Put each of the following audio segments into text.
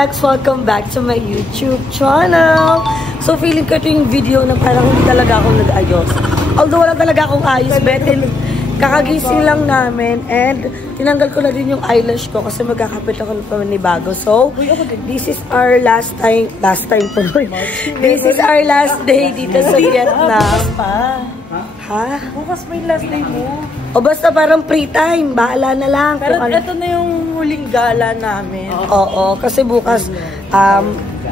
Lex! Welcome back to my YouTube channel! So, feeling ko ito yung video na parang hindi talaga ako nag-ayos. Although wala talaga akong ayos, betin, kakagising lang namin and tinanggal ko na din yung eyelash ko kasi magkakapit ako ng pamanibago. So, this is our last time tuloy. This is our last day dito sa Vietnam. Ha? Bukas may last day mo. O basta parang free time, bahala na lang. Pero ito na yung huling gala namin. Oo, kasi bukas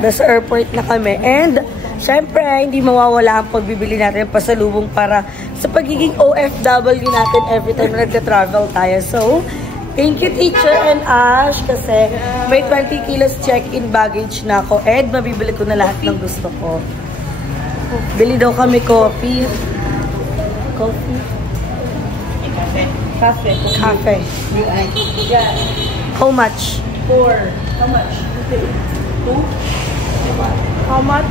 nasa airport na kami. And syempre, hindi mawawala ang pagbibili natin ng pasalubong para sa pagiging OFW natin every time na nagka-travel tayo. So, thank you Teacher and Ash kasi may 20 kilos check-in baggage na ako and mabibili ko na lahat ng gusto ko. Bili daw kami coffee. Coffee? Cafe. Cafe. Yeah. How much? 4. How much? 2? How much?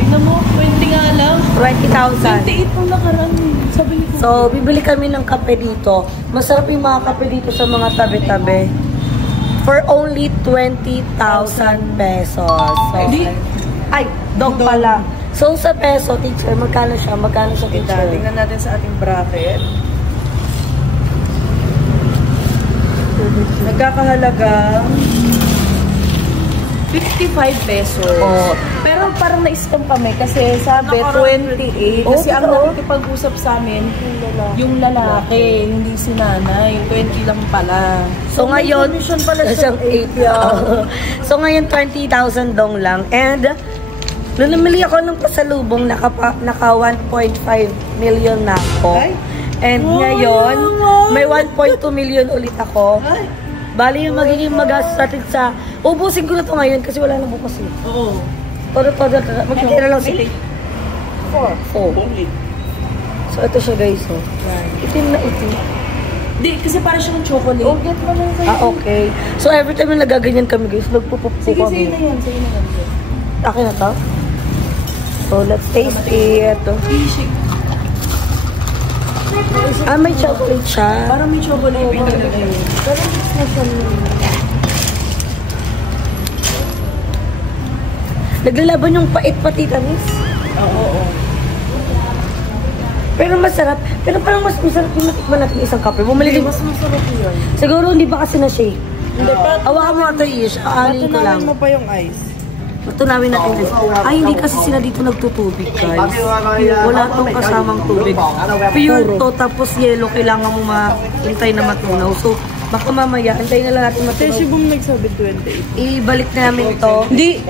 Tingnan mo, 20 nga lang. 20,000. 28 ang nakaraan. Sabi ni ko. So, bibili kami ng kape dito. Masarap yung mga kape dito sa mga tabi-tabi. For only 20,000 pesos. So, ay, dong pala. So, sa peso, teacher, magkano siya? Magkano sa teacher? Tingnan natin sa ating bracket. Nagkakahalagang 55 pesos. Oh. Pero parang na-scam kami kasi sabi 28. Kasi ang nakikipag-usap sa amin, yung lalaki, hindi si nanay. 20 lang pala. So ngayon, pala siyang 8. So ngayon, 20,000 dong lang. And, nung namili ako ng pasalubong, naka 1.5 million na ako. And ngayon, may 1.2 million ulit ako. Bali yung magiging magastos natin sa... Ubusin ko na ito ngayon kasi wala na bukas eh. Oo. Todo. Magkakira lang sila. 4. So ito siya guys. Oh. Itim na itim. Di, kasi parang siyang chocolate. Oh, get mo lang sa'yo. Okay. So every time na nagaganyan kami guys, nagpupupo kami. Sige, sa'yo na yan. Sa'yo na yan. Akin na to? So let's taste it. May chocolate siya. Parang may chocolate. Naglalaban yung pait pati tamis. Oo. Pero masarap. Pero parang mas masarap yung matikman natin isang kape. Bumili din. Mas masarap yun. Siguro hindi ba kasi na-shake? Hindi pa. Hawakan mo ito Ish. Aanin ko lang. Patunayan mo pa yung ice. Tunawin natin guys. Ay, hindi kasi sila dito nagtutubig guys. Wala tong kasamang tubig. Pure to, tapos yellow. Kailangan mo maintay na matunaw. So, baka mamaya, antayin na lang natin matunaw. Kasi bum nagsabi 28. Ibalik na namin to. Hindi.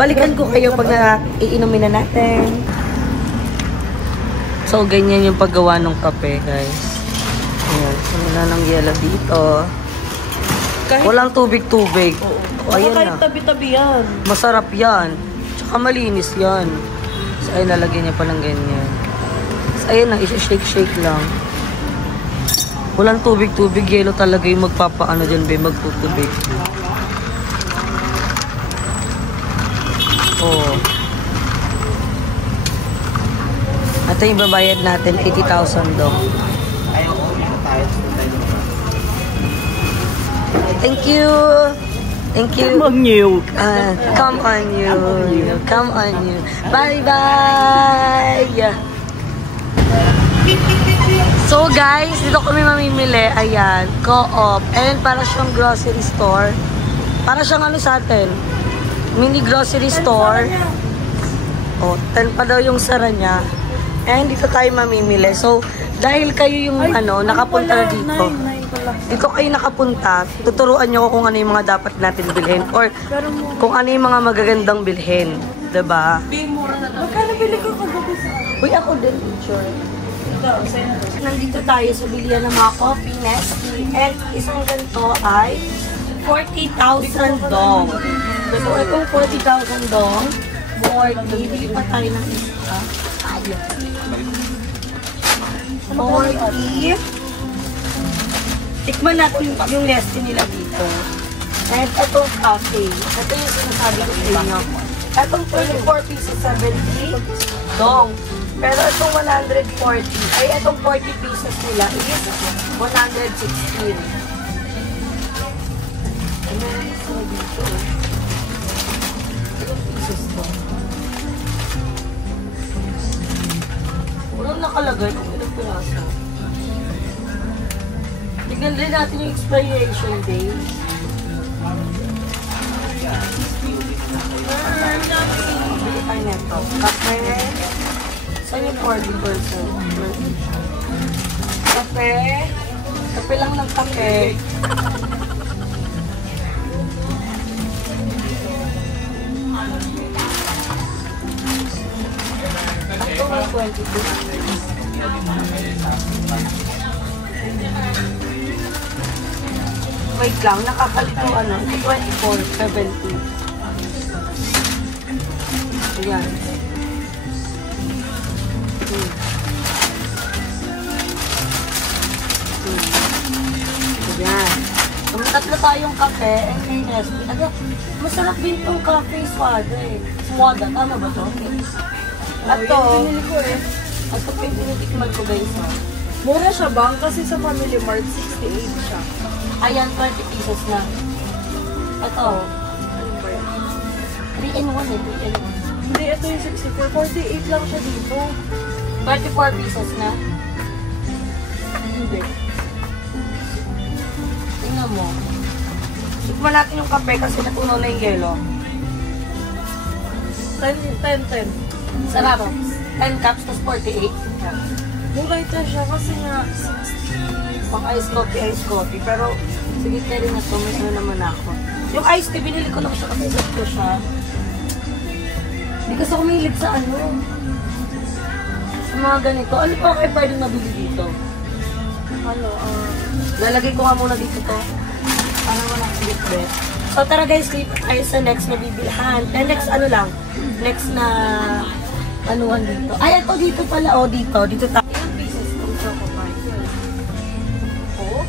Balikan ko kayo pag iinumin na natin. So, ganyan yung paggawa ng kape guys. Ayan. Wala ng yellow dito. Walang tubig-tubig. Ayan na. Tabi-tabi yan. Masarap yan. Tsaka malinis yan. So, ayun, nalagyan niya pa ng ganyan. So, ayun na, isa-shake-shake lang. Walang tubig-tubig. Yellow talaga yung magpapaano dyan, be, magtutubig. Oh. Ito yung babayad natin, 80,000 daw. Thank you. Thank you. Come on you. Come on you. Come on you. Bye-bye. So guys, dito kami mamimili. Ayan, Co-op. And para siyang grocery store. Para siyang ano sa atin? Mini grocery store. Oh, 10 pa daw yung sara niya. And dito tayo mamimili. So, dahil kayo yung nakapunta na dito. Dito kayo nakapunta, tuturuan nyo ko kung ano yung mga dapat natin bilhin or kung ano yung mga magagandang bilhin. Diba? Magkano bili ko kagabi sa... Uy, ako din, teacher. Nandito tayo sa bilihan ng mga coffee, Nestle, and isang ganito ay 40,000 dong. So, itong 40,000 dong, 40, bili pa tayo ng isa. 40. Tikman natin yung Nestle nila dito. And itong cafe. Ito yung sinasabi ko sa inyo. Itong 24 pieces, 70 dong. Pero itong 140, ay itong 40 pieces nila is 116. dito. Ilang pieces to? Walang nakalagay kung ilang piraso. Tignan rin natin yung expiration date. Bilitan nito. Kape. Saan yung 40%? Kape. Kape lang ng kape. Ito may 22. Wait lang, nakakalito ano. 24.70. Ayan. Ayan. Kung tatlo tayong kape, and may Nestle. Ano, masarap din itong cafe swada eh. Swada, tama ba ito? At ito, Pinili ko eh. ito po yung tinitikman ko guys. Mura siya bang? Kasi sa Family Mart, 68 siya. Ayan, 20 pieces na. Ito, Ano ba yan? 3 in 1 eh, 3 in 1. Hindi, ito yung 64. 48 lang siya dito. 24 pieces na. Hindi. Tingnan mo. Tikman natin yung kape kasi natunaw na yung yelo. 10. Sarap. 10 cups, tapos 48. Mura ito siya kasi nga 60. Pang ice coffee. Pero, sige kayo rin na to, may ano naman ako. Yung ice tea, binili ko lang siya kasi gusto siya. Hindi kasi kumilig sa ano. Sa mga ganito. Ano pa kayo pwedeng nabili dito? Ano, Lalagay ko nga muna dito to. Para walang clip. So tara guys, clip tayo sa next na bibilhan. Next ano lang. Next na anuhan dito. Ay, ito dito pala. O, dito. Dito tayo. Ilang pieces itong choco pie? Oo?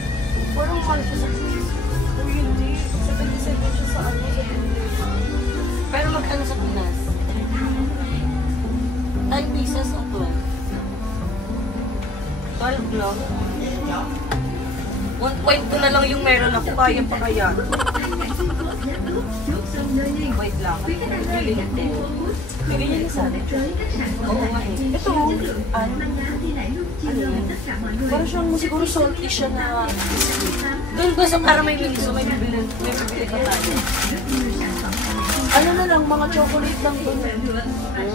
Parang mahal siya sa pieces. oh, hindi. 77 siya sa ano, sa Pilipinas. Pero magkano sa Pinas? 10 pieces o 12? 12 no? 1.2 na lang yung meron ako. Kaya pa kaya. Wait lang. Bili ito. Bigyan niya sa atin. Oo nga eh. Ito, ano yan? Parang siyang siguro salty siya na Doon ba sa para may miso, may bibili ka tayo. ano na lang, mga chocolate lang to.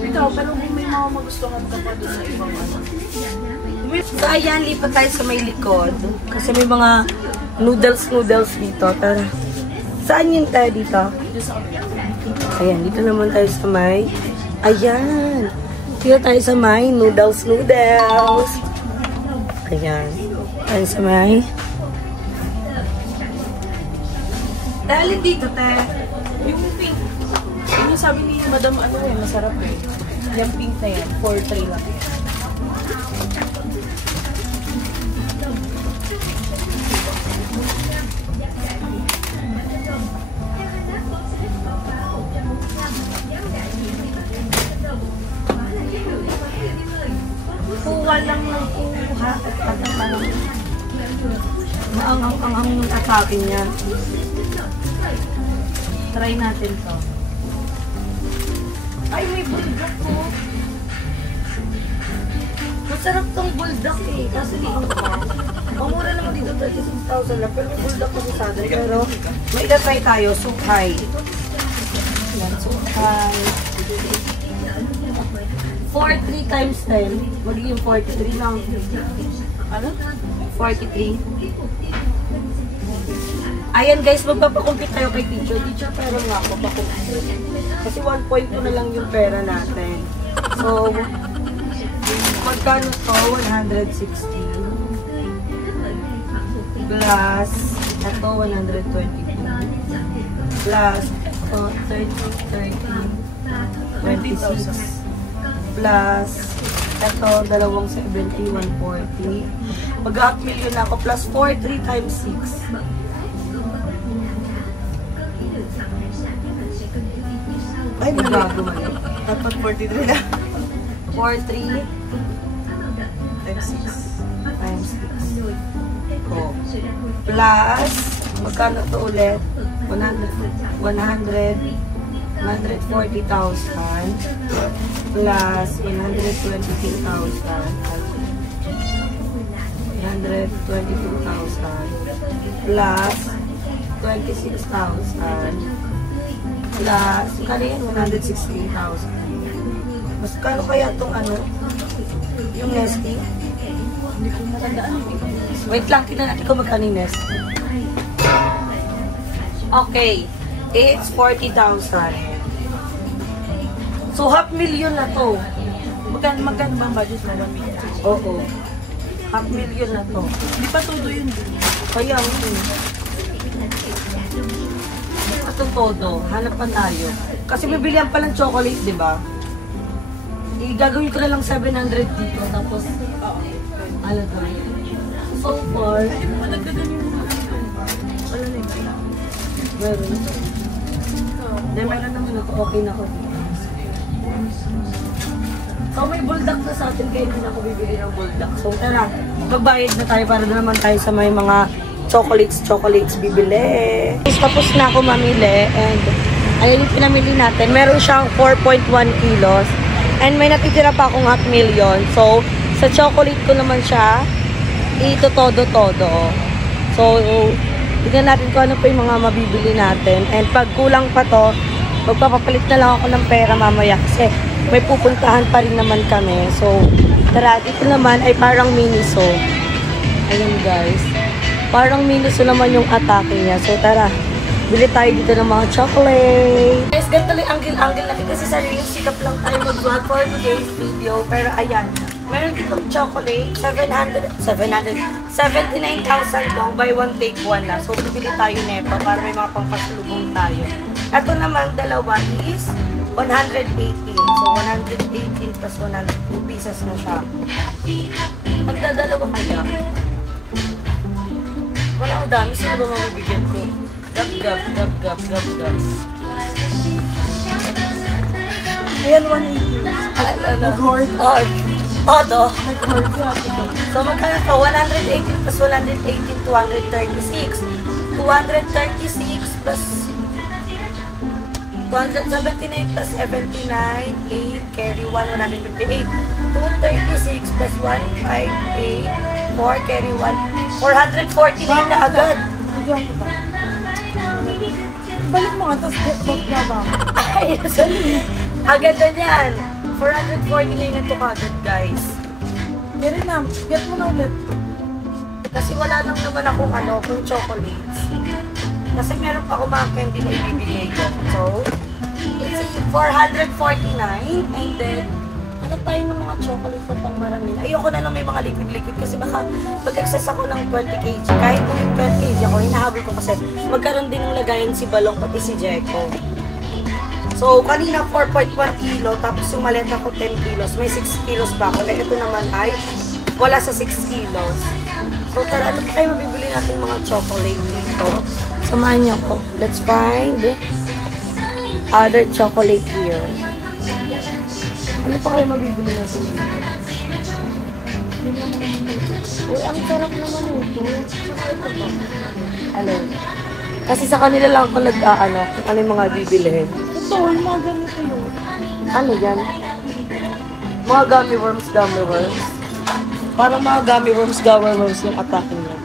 Ikaw, pero kung may mga magustuhan ka pa doon sa ibang ano. So ayan, lipat tayo sa may likod. Kasi may mga noodles dito. Tara. Saan yun tayo dito? Dito sa kabila. Ayan, dito naman tayo sa may... Ayan! Dito tayo sa may noodles. Ayan. Tayo sa may... Alin dito, te? Yung pink. Yung sabi ni Madam ano eh, masarap eh. Yung pink na yan, 4-3 lang. Kuha lang ng kuha at patang. Maanghang-anghang yung atake niya. Try natin to. Ay, may bulldog ko. Masarap tong bulldog eh. Kasi dito ang mura naman dito 36,000 lang. Pero may bulldog kasi sa atin. Pero may itatry tayo. Sukhay. Yan, sukhay. 43 times 10. Magiging 43 lang. Ano? 43. Ayan guys, magpapakumpit tayo kay teacher. Teacher, pero nga ako, pakumpit. Kasi 1.2 na lang yung pera natin. So, magkano to? 160. Plus, ito 122. Plus, ito 30, 26. Plus, ito, dalawang 70, 140. Mag-up million ako. Plus 4, 3 times 6. Ay, magago man. Dapat 43 na. 4, 3 Times 6. times 6. Oh. Plus, Magkano to ulit? 140,000 plus 122,000 plus 26,000 plus kano yan? 116,000. Mas kano kaya itong ano? Yung nesting? Hindi ko matandaan. Wait lang, tignan natin kung magkano yung nesting. Okay, it's 40,000. So, $500,000 na to. Magkano ba ang budget mo? 1 million? Oo. $500,000 na to. Hindi pa todo yun. Kaya, itong todo, hanap pa tayo. Kasi bibilihan pa lang chocolate, di ba? Gagawin ko na lang 700 dito, tapos, ano to? So far, Hindi mo madagdagan yung wala na yun. meron. Hindi, meron naman ito. Okay na ako dito. So, may bulldog na sa atin, kaya hindi na ako bibili ng bulldog. So, tara, magbayad na tayo para na naman tayo sa may mga chocolates bibili. Tapos na ako mamili, and ayan yung pinamili natin. Meron siyang 4.1 kilos. And may natitira pa akong $500,000. So, sa chocolate ko naman siya, ito todo-todo. So, tignan natin kung ano pa yung mga mabibili natin. And pag kulang pa to, magpapapalit na lang ako ng pera mamaya kasi may pupuntahan pa rin naman kami. So, tara, dito naman ay parang miniso. Ayan guys. Parang miniso naman yung atake niya. So, tara, bili tayo dito ng mga chocolate. Guys, ganito lang angle natin kasi sariling sikap lang tayo mag-vlog for today's video. Pero ayan, meron ditong chocolate, 79,000 long, buy one take one na. So, bibili tayo neto para may mga pangpasalubong tayo. Ito naman, dalawa is 118. So, 118 plus 102 pieces na siya. Magdadalawa kaya? Wala ko dami. Sino ba mabibigyan ko? Gab. Ayan, 180. Nag-hoard. Todo. So, magkano ito? 118 plus 118, 236. 236 plus 279 plus 79, 8, carry 1, 158. 236 plus 158, 4, carry 1, 449 na agad. Balik mo nga, tapos get back na ba? Ay, agad na yan. 449 na ito agad, guys. Meron na, get mo na ulit. Kasi wala lang naman akong kung chocolates. Kasi meron pa akong mga candy na ibibigay ko. So, it's 449. And then, ano tayo ng mga chocolate na pang marami. Ayoko na lang may mga liquid-liquid kasi baka pag-access ako ng 20 kg. Kahit yung 20 kg ako, hinahabol ko kasi magkaroon din ng lagayan si Balong pati si Jeko. So, kanina 4.1 kilo, tapos yung maliit ako 10 kilos. May 6 kilos pa ako. Ito naman ay wala sa 6 kilos. So, tara, ano pa kayo mabibili natin mga chocolate dito? Samahan niyo ko. Let's find other chocolate here. Ano pa kayo mabibili natin dito? Uy, ang sarap naman ito. Hello. Kasi sa kanila lang ako nag-aano kung ano yung mga bibilihin. Ito, yung mga ganito yun. Ano yan? Mga gummy worms. Parang mga gummy worms yung atake niya.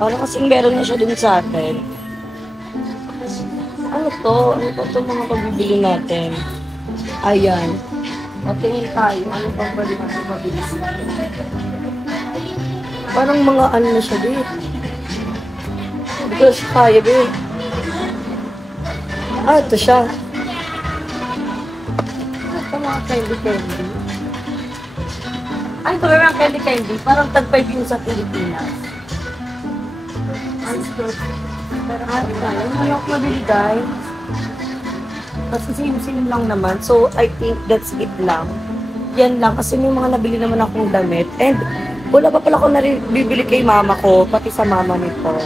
Parang kasing meron na siya dun sa atin. Ano to? Ano to itong mga pabibili natin? Ayan. Matingin tayo. Ano pang pwede natin mabili? Parang mga ano na siya, babe. Hindi ko siya kaya, babe. Ito siya. Ito mga candy. Ito mga candy. Parang tag-5 yun sa Pilipinas. Pero ano tayo? Ano ako mabili, guys? Kasi same lang naman. So, I think that's it lang. Yan lang. Kasi may mga nabili naman akong damit. And, wala pa pala ako bibili kay mama ko, pati sa mama nito.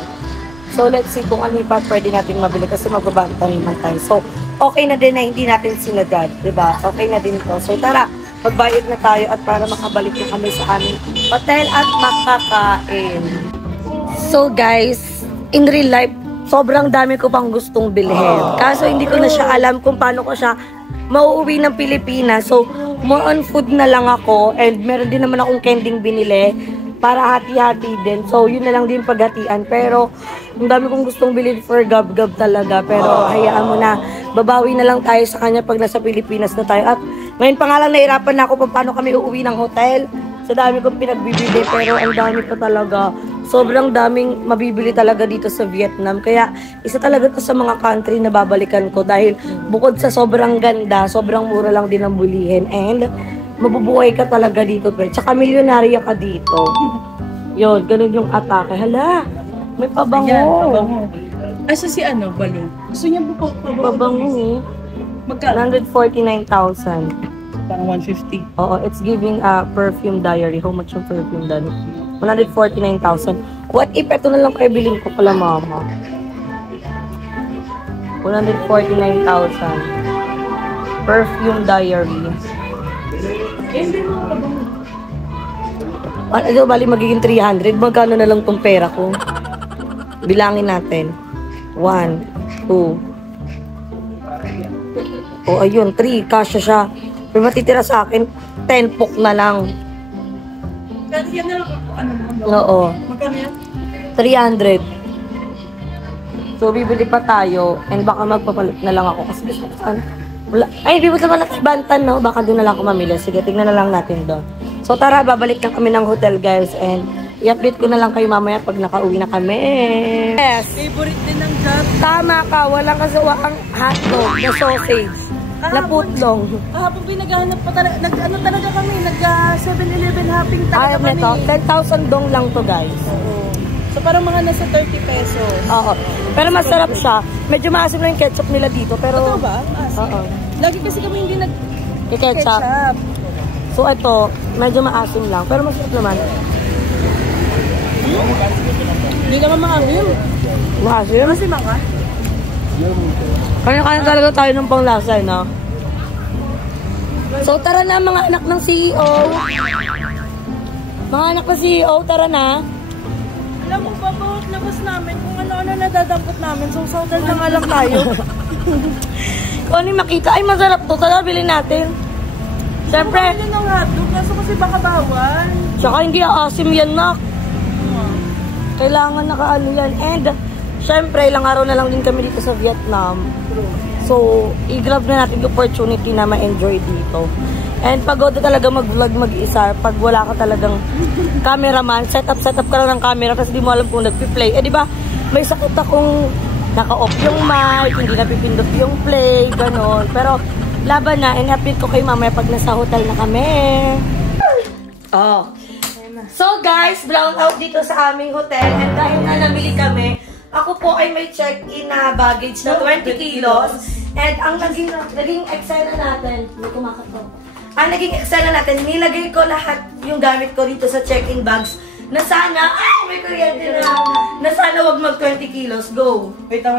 So, let's see kung ano pa pwede natin mabili kasi magbabanta naman tayo. So, okay na din na hindi natin sinagad, diba? Okay na din to. So, tara, magbayad na tayo at para makabalik na kami sa aming hotel at makakain. So guys, in real life, sobrang dami ko pang gustong bilhin. Kaso hindi ko na siya alam kung paano ko siya mauuwi ng Pilipinas. So, more on food na lang ako. And meron din naman akong kending binili para hati-hati din. So, yun na lang din paghatian. Pero, ang dami kong gustong bilhin for gab-gab talaga. Pero, hayaan mo na. Babawi na lang tayo sa kanya pag nasa Pilipinas na tayo. At ngayon pa nga lang nahirapan na ako kung paano kami uuwi ng hotel. Sa dami kong pinagbibili. Pero, ang dami pa talaga. Sobrang daming mabibili talaga dito sa Vietnam. Kaya isa talaga to sa mga country na babalikan ko dahil bukod sa sobrang ganda, sobrang mura lang din ang bulihin. And mabubuhay ka talaga dito. Tsaka milyonarya ka dito. Yun, ganun yung atake. Hala, may pabango. Ayan, pabango. Asa si ano, Balo? Gusto niya po Pabango. Magkano? 149,000. Parang 150. Oo, it's giving a perfume diary. How much yung perfume diary? 149,000. What if ito na lang kayo bilhin ko pala, mama? 149,000. Perfume diary. Ano, bali magiging 300. Magkano na lang tong pera ko? Bilangin natin. 1, 2. Oh, ayun, 3. Kasya siya. Pero matitira sa akin, 10 pok na lang. Kasi yan na lang ano mo. Oo. Magkano yan? 300. So, bibili pa tayo. And baka magpapalit na lang ako. Kasi saan? Wala. Ay, bibili naman natin Bantan, no? Baka doon na lang ako mamili. Sige, tignan na lang natin doon. So, tara, babalik na kami ng hotel, guys. And i-update ko na lang kayo mamaya pag nakauwi na kami. Yes! Favorite din ng job. Tama ka. Walang kasawaang hotdog na sausage. Na putlong. Kahapon pinaghahanap pa talaga. Ano talaga kami? Nag-7-Eleven hopping talaga Ayaw kami. nito. 10,000 dong lang to, guys. Oo. So parang mga nasa 30 pesos. Oo. Pero masarap siya. Medyo maasim lang yung ketchup nila dito. Pero, Totoo ba? oo. Lagi kasi kami hindi Ketchup. nag-ketchup. So ito, medyo maasim lang. Pero masarap naman. Hindi naman maasim. Maasim? Maasim ka? Kanya-kanya talaga tayo ng panglasa, no? So tara na mga anak ng CEO. Mga anak ng CEO, tara na. Alam mo ba, bawat labas namin, kung ano-ano nadadampot namin, so sa hotel na nga lang tayo. Kung ano yung makita, ay masarap to. Tara, bilhin natin. Siyempre, Ano ng hotdog, kaso kasi baka bawal. tsaka hindi aasim yan, nak. Kailangan nakaano yan. And, syempre, ilang araw na lang din kami dito sa Vietnam. So, i-grab na natin yung opportunity na ma-enjoy dito. And pagod na talaga mag-vlog mag-isa pag wala ka talagang cameraman. Set up ka lang ng camera kasi di mo alam kung nagpi-play. Eh, di ba? May sakit akong naka-off yung mic, hindi napipindot yung play, ganon. Pero, laban na. And update ko kayo mamaya pag nasa hotel na kami. Oh. So guys, brown out dito sa aming hotel. And dahil na namili kami, ako po ay may check-in na baggage na 20 kilos. And ang naging eksena natin, may kumakatok. Ang naging eksena natin, nilagay ko lahat yung gamit ko dito sa check-in bags na sana, may kuryente na, na sana wag mag 20 kilos. Go! Wait lang.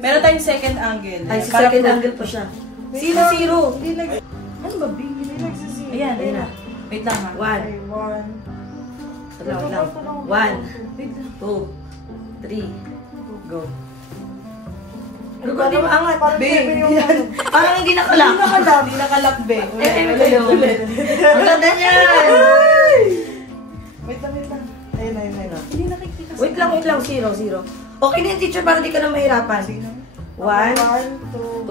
Meron tayong second angle. Ay, si second angle pa siya. Zero. Ano ba, big? Ayan na. Wait lang ha. 1, 2, 3, go. Hindi mo angat. Parang hindi nakalak. Hindi nakalak, be. Ulit. Ang ganda niyan. Wait lang. Ayun. Hindi nakikita. Wait lang. Zero. Okay na yung teacher para di ka na mahirapan. 1, 2,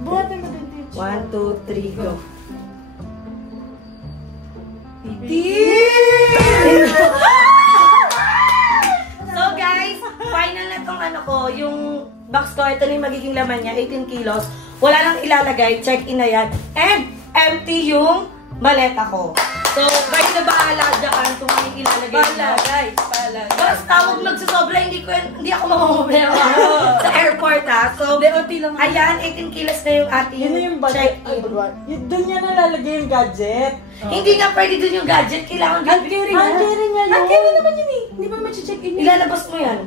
Buhatin mo din, teacher. 1, 2, 3, go. So guys, final na tong ano ko, yung box ko, ito na yung magiging laman niya, 18 kilos. Wala nang ilalagay, check-in na yan. And empty yung maleta ko. So, kayo na bahala dyan kung ano yung ilalagay. Palagay. Basta huwag magsasobra, hindi ako mamamobra sa airport ha. So, lang. ayan, 18 kilos na yung ating Yun na yung budget. check-in. Doon niya nalalagay yung gadget. Hindi nga pwede dun yung gadget, kailangan Hand-carry niya yun. Hand-carry naman yun eh. Hindi ba check-in yun? Ilalabas mo yan.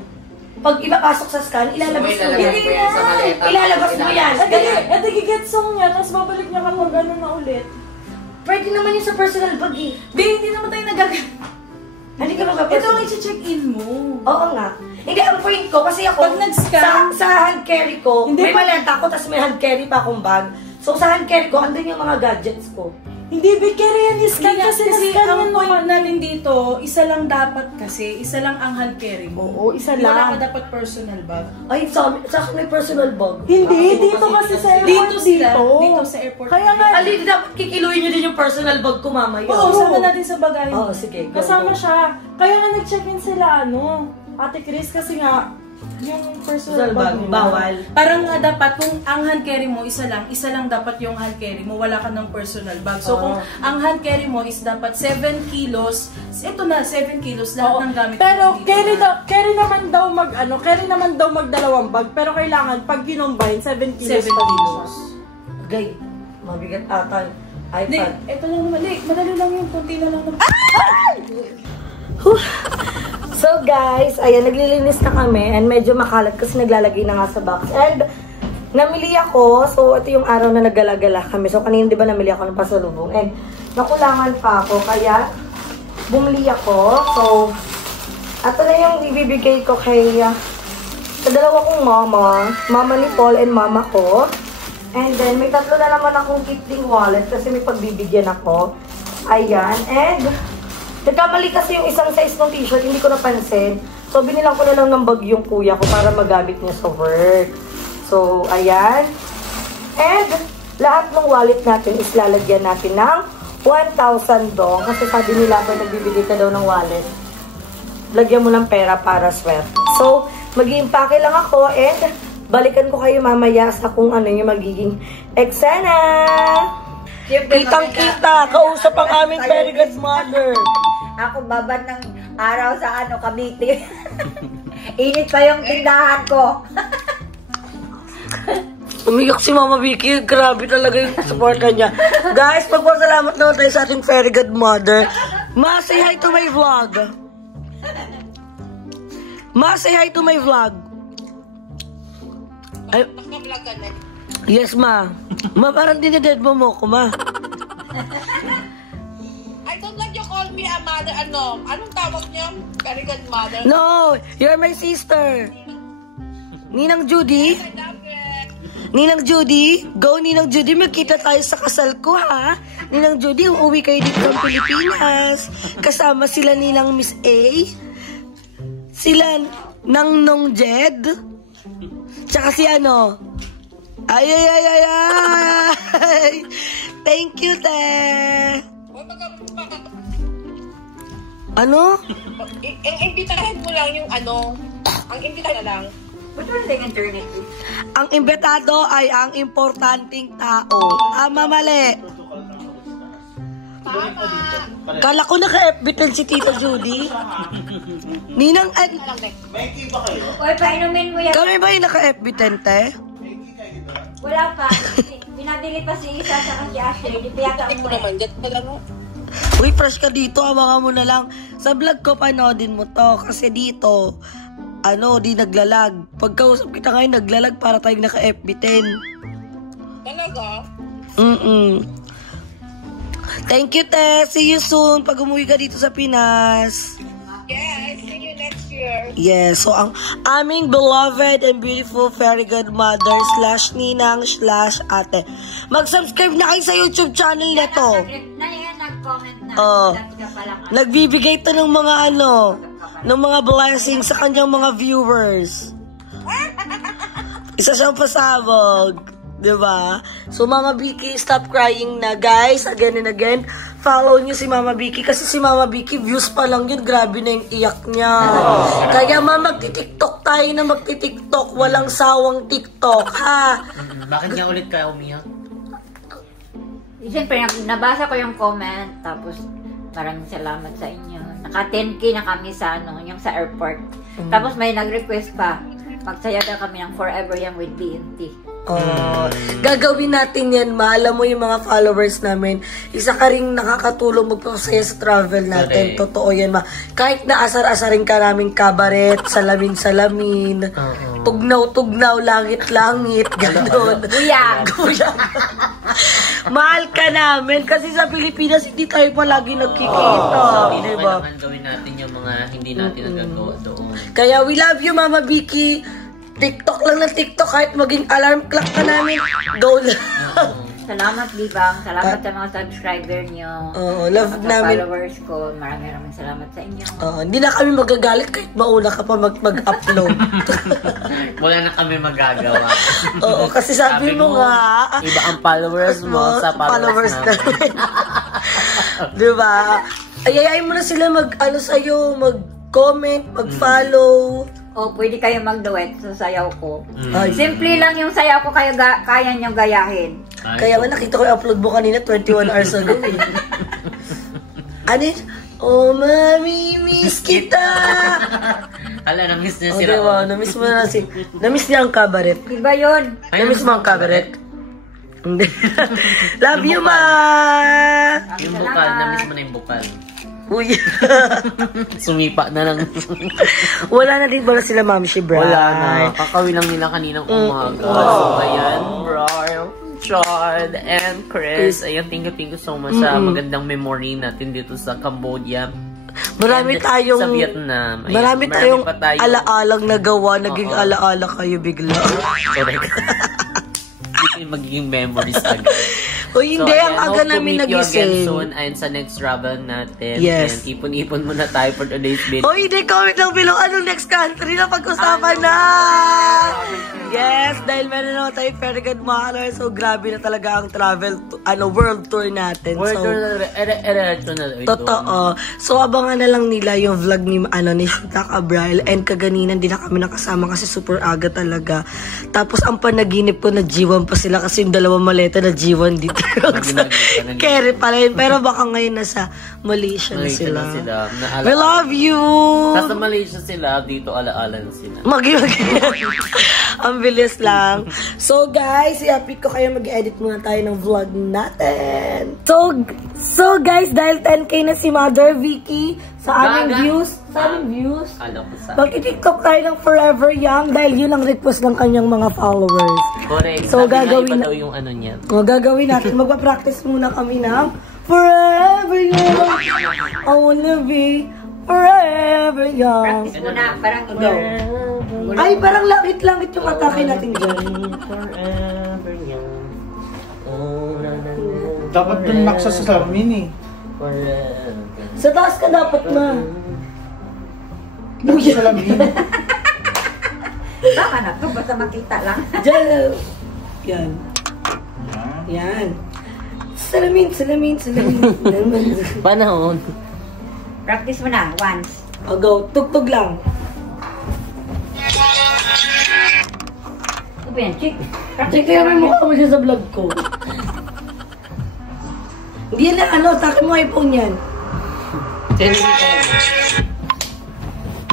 Pag ipapasok sa scan, ilalabas mo yan. Ilalabas mo yan. At gigetsong niya, tapos babalik niya kapag gano'n na ulit. Pwede naman yung sa personal bag eh. Hindi naman tayo Hindi ka ba Ito ang i-check-in mo. Oo nga. Hindi, ang point ko, kasi ako, Pag nag-scan, sa hand carry ko, Hindi may pa- maleta ko, tapos may hand carry pa akong bag. So, sa hand carry ko, andun yung mga gadgets ko. Hindi, Bikeri yan. Scan kasi kasi na-scan ang yan point naman. natin dito, isa lang dapat kasi, isa lang ang hand carry mo. Oo, isa Wala lang. ka dapat personal bag. Ay, sa akin may personal bag. Hindi, dito kasi sa airport Dito sa airport. Kaya nga, Ali, dapat kikiluin nyo din yung personal bag ko mamaya. Oo, sama natin sa bagay. Oo, sige. Go, kasama go. siya. Kaya nga nag-check-in sila, Ate Chris, kasi nga, yung personal Personal bag bag, nila. bawal. Parang nga dapat, kung ang hand carry mo, isa lang dapat yung hand carry mo, wala ka ng personal bag. So, kung ang hand carry mo is dapat 7 kilos, ito na, 7 kilos, lahat Oo. ng gamit Pero mo carry naman daw magdalawang bag, pero kailangan pag kinumbine 7 kilos 7 pa din kilos. siya. Gay, mabigat ata yung Hindi, iPad. ito lang naman. Madali lang yung konti na lang naman. So guys, ayan, naglilinis na kami and medyo makalat kasi naglalagay na nga sa box. And namili ako, so ito yung araw na naggalagala kami. So kanina di ba namili ako ng pasalubong and nakulangan pa ako kaya bumili ako. So ito na yung ibibigay ko kay sa dalawa kong mama ni Paul and mama ko. And then may tatlo na naman akong Kipling wallet kasi may pagbibigyan ako. Ayan, and nagkamali kasi yung isang size ng t-shirt, hindi ko napansin. So, binilang ko na lang ng bag yung kuya ko para magamit niya sa work. So, ayan. And, lahat ng wallet natin is lalagyan natin ng 1,000 dong. Kasi sabi nila, pag nagbibigay ka daw ng wallet, lagyan mo ng pera para swerte. So, mag-i-impake lang ako and balikan ko kayo mamaya sa kung ano yung magiging eksena. Kitang-kita, kausap ang aming very good mother. Ako babad ng araw sa Cavite. Init pa yung tindahan ko. Umiyak si Mama Vicky. Grabe talaga yung supportan niya. Guys, pagpasalamat naman tayo sa ating very good mother. Ma, say hi to my vlog. Ma, say hi to my vlog. Ay, yes, Ma. Ma, parang dineded mo ko, Ma. I don't like you call me a mother, anong tawag niya? Very good mother. No, you're my sister. Ninang Judy? I love it. Ninang Judy? Go, Ninang Judy. Magkita tayo sa kasal ko, ha? Ninang Judy, uuwi kayo dito ng Pilipinas. Kasama sila Ninang Miss A. Sila Nang Nong Jed. Tsaka si ano? Ay. Thank you, te. Ano? Imbitahin mo lang yung ang imbitahin na lang. Ba't wala tayong internet? Ang imbitado ay ang importanteng tao. Mali. Kala ko naka-FB si Tita Judy. Ninang, Uy, painumin mo yan. kami ba yung naka-FB te? Wala pa. Pinabili pa si Isa sa si Ashley. Di pa yata Hindi ko umuwi. naman, get ka lang. Uy, fresh ka dito. Abangan mo na lang. Sa vlog ko, panoodin mo to. Kasi dito, di naglalag. Pagkausap kita ngayon, naglalag para tayong naka-FB 10. Talaga? Thank you, te. See you soon pag umuwi ka dito sa Pinas. Yes, see you next year. Yes, so ang aming beloved and beautiful fairy godmother /ninang/ate. Mag-subscribe na kayo sa YouTube channel nito. Nag-comment na. Oo. Dati ka palang Nagbibigay to ng mga ng mga blessings sa kanyang mga viewers. Isa siyang pasabog. Diba? So, Mama Vicky, stop crying na, guys. Again and again, follow niyo si Mama Vicky. Kasi si Mama Vicky, views pa lang yun. Grabe na yung iyak niya. Kaya, magti-tiktok tayo na magti-tiktok. Walang sawang tiktok, ha? Bakit nga ulit kaya umiyak? Siyempre, nabasa ko yung comment. Tapos, maraming salamat sa inyo. Naka 10K na kami sa yung sa airport. Tapos, may nag-request pa. Magsaya daw kami ng Forever Young with BNT. Gagawin natin yan, Ma. Alam mo yung mga followers namin, isa ka ring nakakatulong magpapasaya sa travel natin. Correct. Totoo yan, Ma. Kahit na asar-asarin ka naming kabaret, salamin-salamin, tugnaw-tugnaw, langit-langit, gano'n. Buyag! Mahal ka namin kasi sa Pilipinas hindi tayo palagi nagkikita. Hindi Diba? naman gawin natin yung mga hindi natin nagagawa doon. Kaya we love you, Mama Vicky. TikTok lang ng TikTok kahit maging alarm clock ka namin. Go lang. Salamat, Bibang. Salamat sa mga subscriber niyo. Oo, love At sa namin. followers ko. Maraming salamat sa inyo. Hindi na kami magagalit kahit mauna ka pa mag-upload. Wala na kami magagawa. Oo, kasi sabi mo nga, Iba ang followers mo sa followers namin. Diba? Ayayain mo na sila mag-ano sa'yo, mag-comment, mag-follow. O, pwede kayo mag-duet sa sayaw ko. Ay. Simple lang yung sayaw ko, kaya nyo gayahin. Kaya nga nakita ko yung upload mo kanina 21 hours ago eh. Ano yun? Oh, mami, miss kita! Hala, na-miss niya Oh, sila. diba? Na-miss mo na na-miss niya ang cabaret. Diba yun? Na-miss mo ang cabaret? Hindi. Love you, ma! Yung bukal, na-miss mo na yung bukal. Uy. Sumipa na lang. Wala na din ba sila, Ma'am si Brian? Wala na. Kakawin lang nila kaninang umaga. So, ayan, Brian, Chard, and Chris. Ayan, thank you so much sa magandang memory natin dito sa Cambodia. Marami And tayong... sa Vietnam. Ayan, Marami tayong pa tayong alaalang nagawa. Naging alaala kayo bigla. correct. Hindi magiging memories agad. O hindi, ayan, ang aga hope to namin meet you again nagising. soon and sa next travel natin. Yes. And ipon-ipon muna tayo for today's video. O hindi, comment lang below anong next country na pag-usapan na. Yes, dahil meron naman tayo very good mahal. So grabe na talaga ang travel, world tour natin. Word So, na ito. totoo. So, abangan na lang nila yung vlog ni Tita Cabral. And kaganinang din na kami nakasama kasi super aga talaga. Tapos, ang panaginip ko na G1 pa sila kasi yung dalawang maleta na G1 dito. Carry pala yun. Pero baka ngayon nasa Malaysia na sila. We love you! Nasa Malaysia sila, dito alaala na sila. Ang bilis lang. So guys, i-update ko kayo, mag-edit muna tayo ng vlog natin. So guys, dahil 10k na si Mother Vicky sa aming views, mag-tiktok tayo ng Forever Young dahil yun ang request ng kanyang mga followers. Correct. So Sabi gagawin daw yung ano niya. gagawin natin. Magpa-practice muna kami ng Forever Young. I wanna be Forever Young. Practice muna, parang ikaw. Ay, parang langit-langit yung atake natin dyan. Forever young. Oh, na, na, na. Dapat dun maksa sa salamin eh. Forever. Sa taas ka dapat na. Sa salamin. Baka na to, basta makita lang. Diyan. Yan. Yan. Salamin. Panahon. Practice mo na, once. O, go. Tugtog lang. Ito ba yan, chick? Check kayo may mukha mo dyan sa vlog ko. Hindi yan na take mo iPhone yan.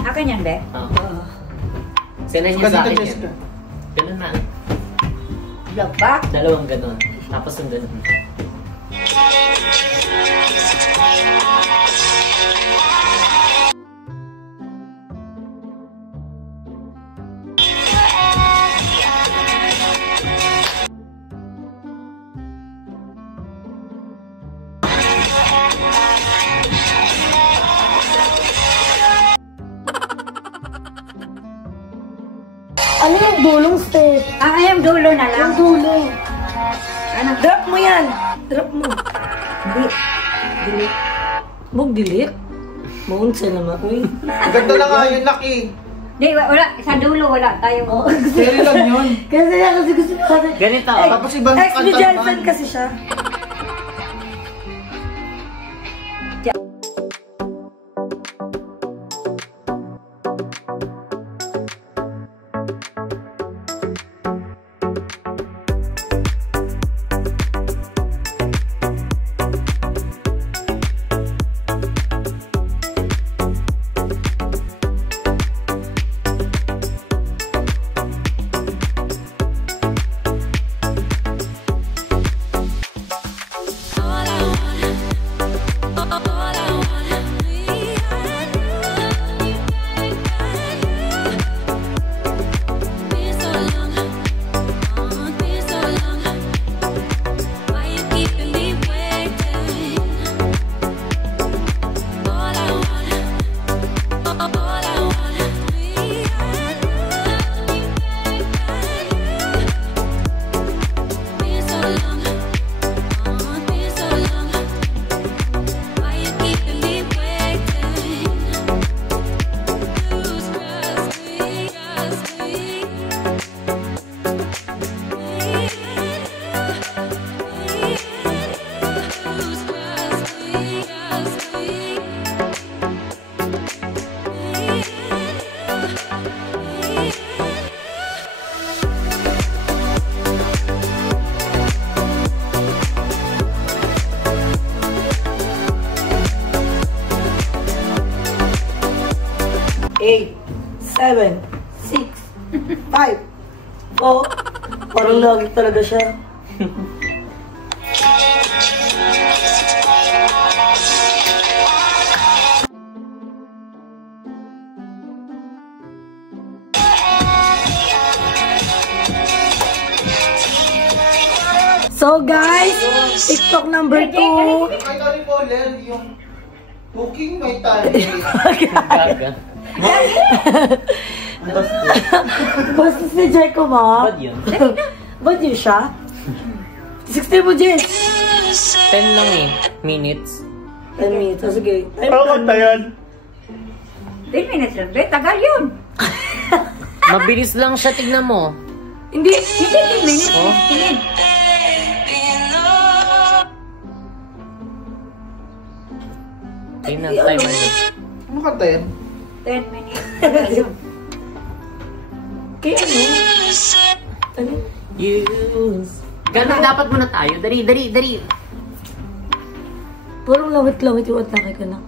Akin yan, be? Sinay niya sa akin yan. Jessica. Ganun na. Vlog ba? Dalawang ganun. Tapos yung ganun. Ano yung dulong step? Yung dulo na lang. Yung dulo. Ano? Drop mo yan. Drop mo. Delete. Mag-delete? Maunsa naman. Uy. Ang ganda na nga yun, Laki. Di, wala. Sa dulo, wala tayong... Seri lang yun. Kasi gusto natin. Ganito. Tapos ibang Ex ni kanta Jensen naman. kasi siya. 7, 6, 5, 4. Parang lagi talaga siya. So guys, TikTok number 2. May kari po, Lel, yung cooking may tayo. Gaga. Basta si Jeko mo. Ba't yun? Ba't yun siya? 60 mo, Jess. 10 lang eh. Minutes. 10 minutes. Oh, sige. Parang kanta yan. 10 minutes lang. Be, tagal yun. Mabilis lang siya, tignan mo. Hindi. Hindi 10 minutes. Oh. 15. Tingnan, timer na. Ano kanta yan? 10 minutes. Tagal yun. Kaya ano? Ano? Use. Ganun dapat muna tayo. Dari, dari, dari. Parang lawit-lawit yung atake ko na.